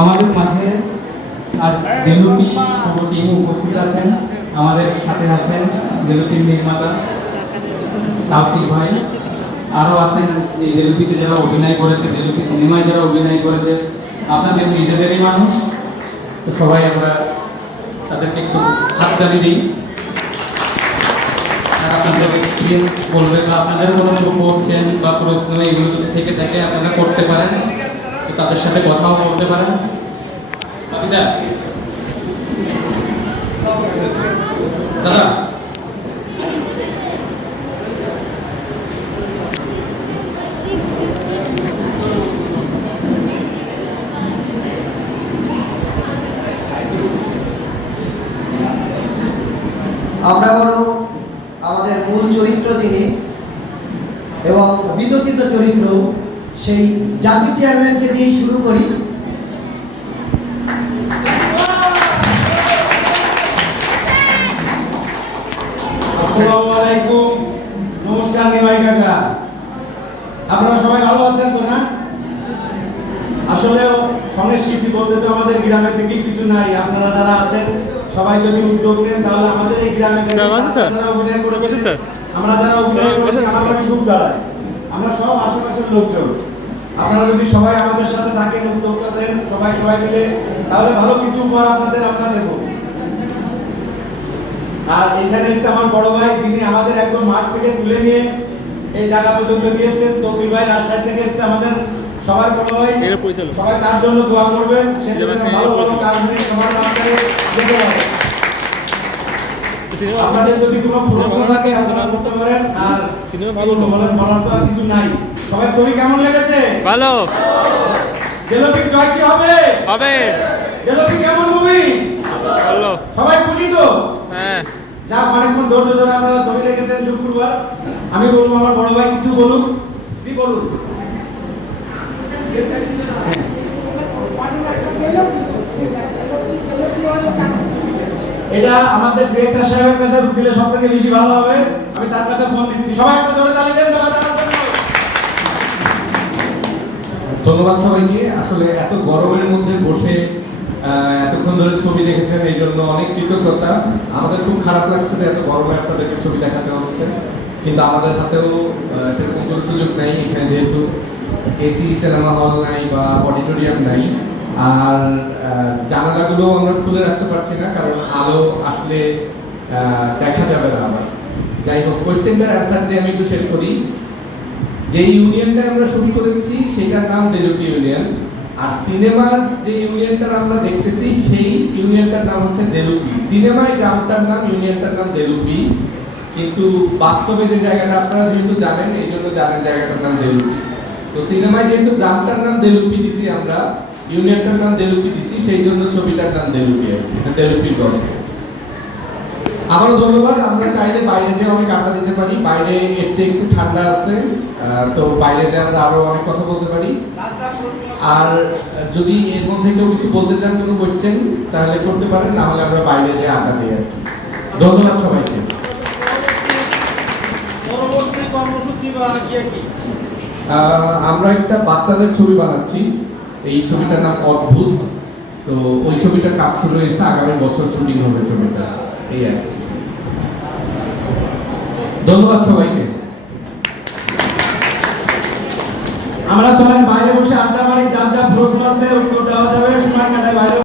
আমাদের মাঝে আজ দেলুপি পুরো টিম উপস্থিত আছেন। আমাদের সাথে আছেন দেলুপির নির্মাতা তাওফিক ভাই, আরও আছেন এই দেলুপিতে যারা অভিনয় করেছে, দেলুপি সিনেমায় যারা অভিনয় করেছে, আপনাদের নিজেদেরই মানুষ। তো সবাই আমরা তাদেরকে একটু হাততালি দিই। আর আপনাদের এক্সপিরিয়েন্স বলবে বা আপনাদের কোনো করছেন বা প্রশ্ন এগুলো যদি থেকে থাকে আপনারা করতে পারেন, তো তাদের সাথে কথাও বলতে পারেন। দাদা আমরা বরং আমাদের মূল চরিত্র যিনি এবং বিতর্কিত চরিত্র সেই জাতির চেয়ারম্যানকে দিয়ে শুরু করি। আসসালামু আলাইকুম, নমস্কার নিমাই কাকা। আপনারা সবাই ভালো আছেন তো? না, আসলে সংস্কৃতি বলতে তো আমাদের গ্রামে থেকে কিছু নাই। আপনারা যারা আছেন সবাই যদি উদ্যোগ নেন তাহলে আমাদের এই গ্রামে যারা অভিনয় করেছে, আমরা যারা অভিনয় করেছি আমার বাড়ি সুখ দাঁড়ায়, আমরা সব আশেপাশের লোকজন। আপনারা যদি সবাই আমাদের সাথে থাকেন, উদ্যোগটা দেন সবাই মিলে, তাহলে ভালো কিছু উপহার আপনাদের আমরা দেবো। আর এখানে এসে আমার বড় ভাই, যিনি আমাদের একদম মাঠ থেকে তুলে নিয়ে এই জায়গা পর্যন্ত নিয়েছেন, তৌফিক ভাই রাজশাহী থেকে এসে আমাদের সবার বড় ভাই, সবাই তার জন্য দোয়া করবেন, সে যেন ভালো ভালো কাজ নিয়ে সবার মাঝে যেতে পারে। আপনাদের যদি কোনো প্রশ্ন থাকে আপনারা করতে পারেন। আর বলার তো আর কিছু নাই। সবাই ছবি কেমন লেগেছে? ভালো। দেলুপির জয় কি হবে? হবে। দেলুপি কেমন মুভি? ভালো। সবাই খুশি তো? হ্যাঁ। যা অনেকক্ষণ ধৈর্য ধরে আপনারা ছবি দেখেছেন শুক্রবার। আমি বলবো আমার বড় ভাই কিছু বলুন। জি বলুন। এটা আমাদের ডিরেক্টর সাহেবের কাছে দিলে সব থেকে বেশি ভালো হবে। আমি তার কাছে ফোন দিচ্ছি। সবাই একটা জোরে তালি দেন তো। ধন্যবাদ সবাইকে। আসলে এত গরমের মধ্যে বসে এতক্ষণ ধরে ছবি দেখেছেন, এই জন্য অনেক কৃতজ্ঞতা। আমাদের খুব খারাপ লাগছে যে এত গরমে আপনাদেরকে ছবি দেখাতে হচ্ছে, কিন্তু আমাদের হাতেও সেরকম কোনো সুযোগ নাই। এখানে যেহেতু এসি সিনেমা হল নাই বা অডিটোরিয়াম নাই, আর জানালাগুলো আমরা খুলে রাখতে পারছি না, কারণ আলো আসলে দেখা যাবে না আবার। যাই হোক, কোয়েশ্চেনটার অ্যান্সার দিয়ে আমি একটু শেষ করি। যে ইউনিয়নটা আমরা শুরু করেছি সেটার নাম দেলুপি ইউনিয়ন, আর সিনেমার যে ইউনিয়নটা আমরা দেখতেছি সেই ইউনিয়নটার নাম হচ্ছে দেলুপি। সিনেমায় গ্রামটার নাম, ইউনিয়নটার নাম দেলুপি, কিন্তু বাস্তবে যে জায়গাটা আপনারা যেহেতু জানেন, এই জন্য জানেন জায়গাটার নাম দেলুপি। তো সিনেমায় যেহেতু গ্রামটার নাম দেলুপি দিছি আমরা, ইউনিয়নটার নাম দেলুপি দিছি, সেই জন্য ছবিটার নাম দেলুপি। এটা দেলুপির গল্প। আবারও ধন্যবাদ। আমরা চাইলে বাইরে যেয়ে অনেক আড্ডা দিতে পারি, বাইরে এর চেয়ে একটু ঠান্ডা আছে, তো বাইরে যেয়ে আমরা আরো অনেক কথা বলতে পারি। আর যদি এর মধ্যে কেউ কিছু বলতে চান, কোনো কোয়েশ্চেন, তাহলে করতে পারেন, না হলে আমরা বাইরে যেয়ে আড্ডা দিই আর কি। ধন্যবাদ সবাইকে। আমরা একটা বাচ্চাদের ছবি বানাচ্ছি, এই ছবিটার নাম অদ্ভুত। তো ওই ছবিটার কাজ শুরু হয়েছে, আগামী বছর শুটিং হবে ছবিটা, এই আর কি। ধন্যবাদ সবাইকে। আমরা চলেন বাইরে বসে আড্ডা মারি, যার যা প্রশ্ন আছে উত্তর দেওয়া যাবে, সময় কাটায় বাইরে।